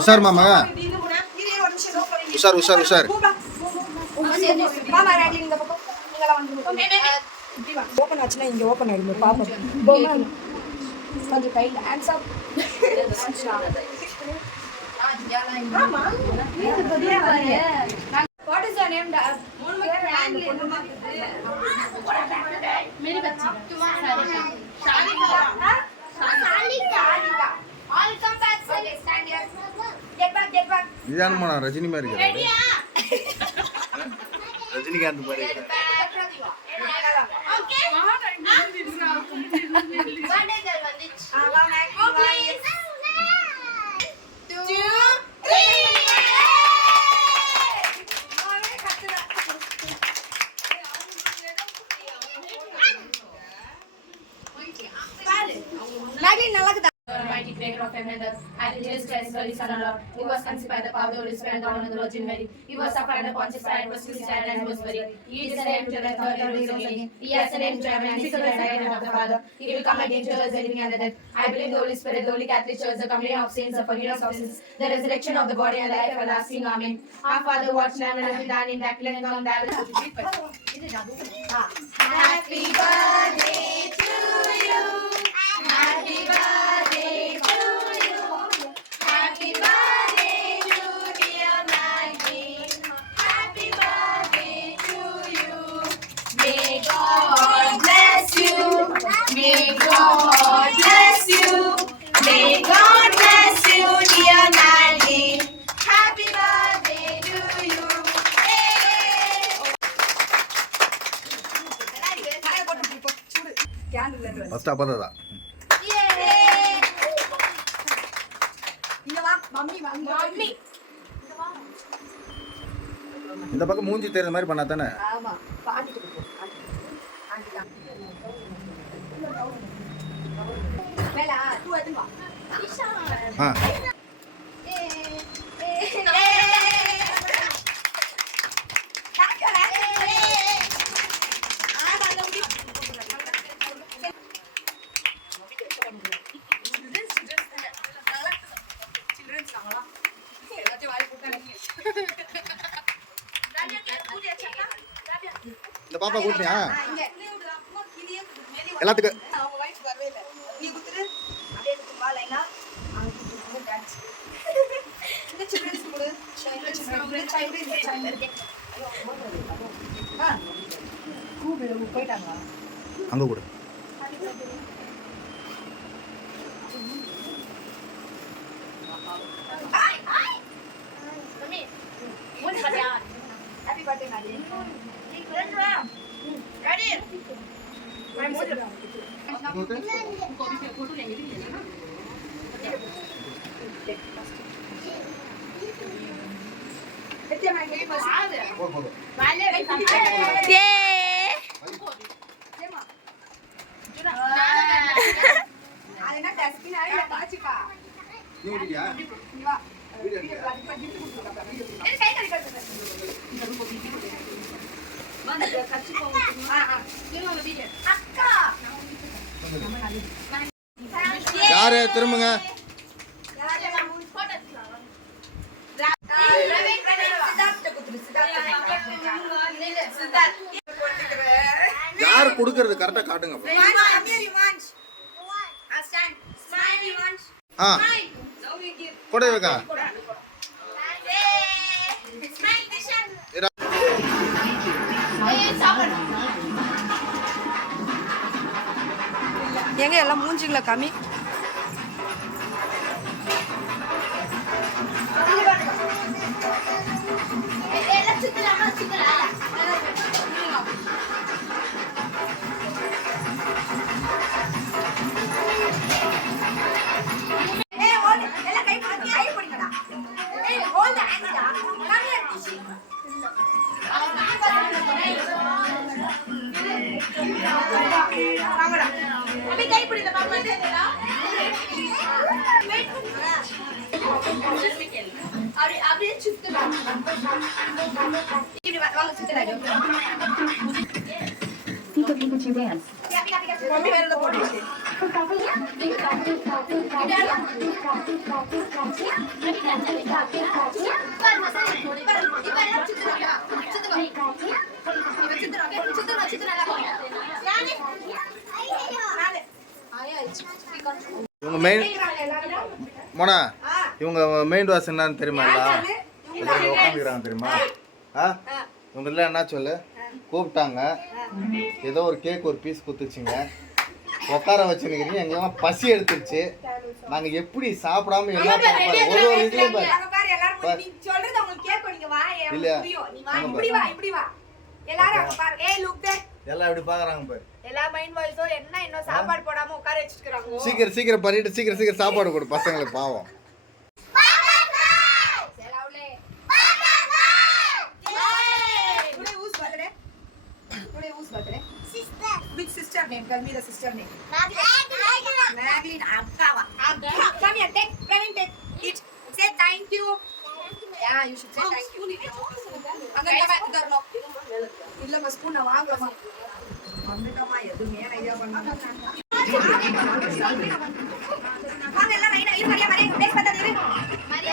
உஷார் மாமா, உஷார் உஷார் உஷார். ஓப்பன் ஆச்சுன்னா இங்க ஓப்பன் ஆயிடும் பாப்போம். கொஞ்சம் கையில் hands up. What is your name? मेरी बच्ची तुम्हारा सालिका. All come back. Okay, stand here. Get back. இதான் மாமா ரஜினி மாதிரி இருக்கு. ரஜினிகாந்த் மாதிரி இருக்கு. Okay. வாடகை வந்துச்சு. Okay. 2 3 Mighty creator of heaven and earth, and the Jesus Christ, Holy Son of God, who was conceived by the power of the Holy Spirit and born of the Virgin Mary. He was suffered under Pontius Pilate, was crucified, and was buried. He descended to the third day rose again. He ascended to heaven and is seated at the right hand of the Father. He will come again to judge the living and the dead. I believe the Holy Spirit, the Holy Catholic Church, the communion of saints, the forgiveness of sins, the resurrection of the body, and the life everlasting. Amen. Our Father, who art in heaven, hallowed be thy name. Thy kingdom come, thy will be done. Happy birthday to you. Happy birthday to you. Happy birthday to dear Maggie. Happy birthday to you. May God bless you. May God bless you. May God bless you, dear Maggie. Happy birthday to you. First அப்பதான் இந்த பக்கம் மூஞ்சி தெரியுற மாதிரி பண்ணா தானே. இந்த பாப்பா கூட்டியா எல்லாத்துக்கும் அங்க கூட Happy birthday, Nadine. Turn around. Ready? My mother. யாரு திரும்புங்க. யாரு கொடுக்கறது கரெக்டா காட்டுங்க. கொடை வைக்க எங்க எல்லாம் மூஞ்சிங்களா கம்மி. அப்படியே கை பிடிங்க பாப்பா அப்படியே சுத்துறோம் இப்படி வாங்க சுத்துறாங்க Pikachu dance. மம்மி வேற ஏதோ போடுச்சு இவங்க மெயின் மோனா இவங்க மெயின் வாசன் என்னன்னு தெரியுமா உட்காந்துக்கிறாங்க தெரியுமா இவங்க இல்லை என்ன சொல்லு கூப்பிட்டாங்க ஏதோ ஒரு கேக் ஒரு பீஸ் குத்துச்சுங்க உட்கார வச்சுருக்கிறீங்க எங்கெல்லாம் பசி எடுத்துருச்சு நாங்கள் எப்படி சாப்பிடாம எல்லாம் ஒரு ஒரு இதுலையும் எல்லாம் இப்படி பாக்குறாங்க பாரு சீக்கிரம் சீக்கிரம் பண்ணிட்டு சீக்கிரம் சீக்கிரம் சாப்பாடு கொடு பசங்களுக்கு பாவம் Which sister name? Tell me the sister name. Nagleen. Akkava. Come here. Take. Praveen, take it. Say thank you. Yeah, you should say thank you. Agar come back. No. Illa mas spoon na vaanga ma. Mamme kama edu main idea panna. Vaanga ella line illu mariya mare next pata diru. Mariya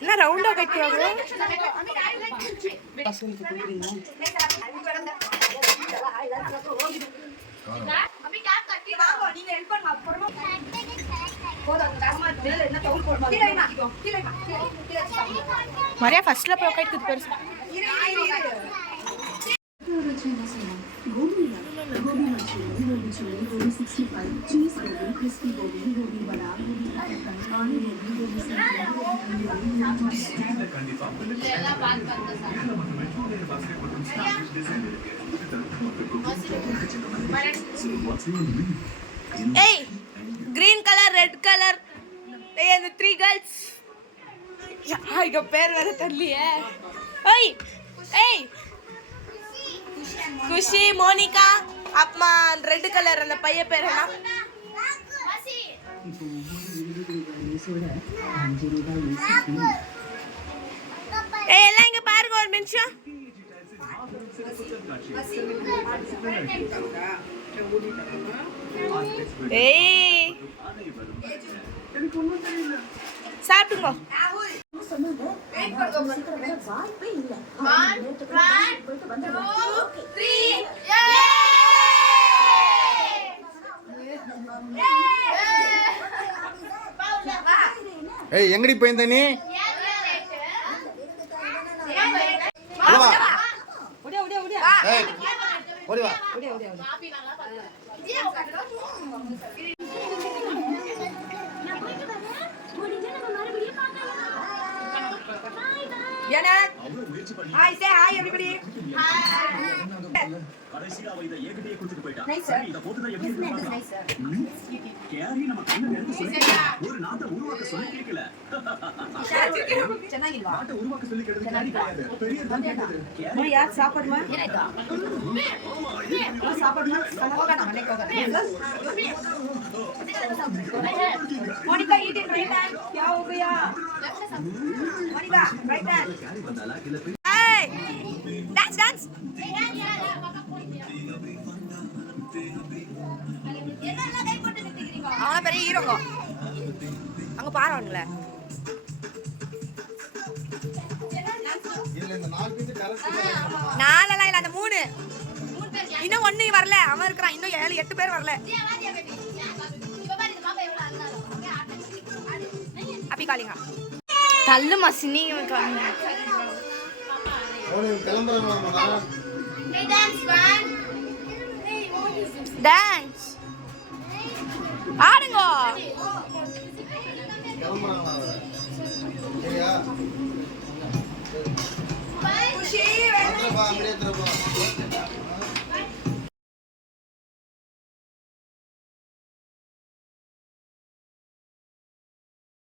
என்ன ரவுண்டா கட்டியாங்க மரியா ஃபர்ஸ்ட்ல packet குத்து பெருசு Hey, green color, red color. Hey, and the three girls. Yeah, I got pair வேற தெரியலையே. Hey, hey. குஷி, Monica, அம்மா red colour அந்த பையன் பேர் என்ன? ஏய் எல்லாம் இங்க பாருங்க ஒரு நிமிஷம். ஏய் சாப்பிடுங்க. ஏய் எங்கடி போயிருந்த நீ ஓடி வா Hi, say hi everybody. கடைசியா அவ இத ஏகடியே கொடுத்துட்டு போய்டா. Nice sir. இத போட்டுதான் எப்படி Nice பாப்பா. sir. கேரி நம்ம கண்ணு எடுத்து சொல்லி ஒரு நாட்டை உருவாக்க சொல்லி கேக்கல. ಚೆನ್ನಾಗಿಲ್ವಾ? நாட்டை உருவாக்க சொல்லி கேட்டது கேரி கிடையாது. பெரிய தான் கேட்டது. ನೋಡಿ ಯಾರು ಸಾಪಾಡ್ಮಾ? ಏನಾಯ್ತು? ಸಾಪಾಡ್ಮಾ? ಹೋಗೋಣ ಮನೆಗೆ ಹೋಗೋಣ. Monika eat it right hand. क्या हो गया? Monica right hand. கேரி வந்தாலா இல்ல Hey! Dance dance. அவன பெரிய ஹீரோங்க அங்க பாருங்களே இல்ல இந்த நாலு பீஸ் கரெக்ட் நாலெல்லாம் இல்ல அந்த மூணு இன்னும் ஒண்ணு வரல அவன் இருக்கிறான் இன்னும் 7-8 பேர் வரல அப்படி காலிங்க தள்ளு மசினி கிளம்புறாங்களா டான்ஸ் ஆடுங்க கிளம்புறாங்களா அப்படியே திரும்ப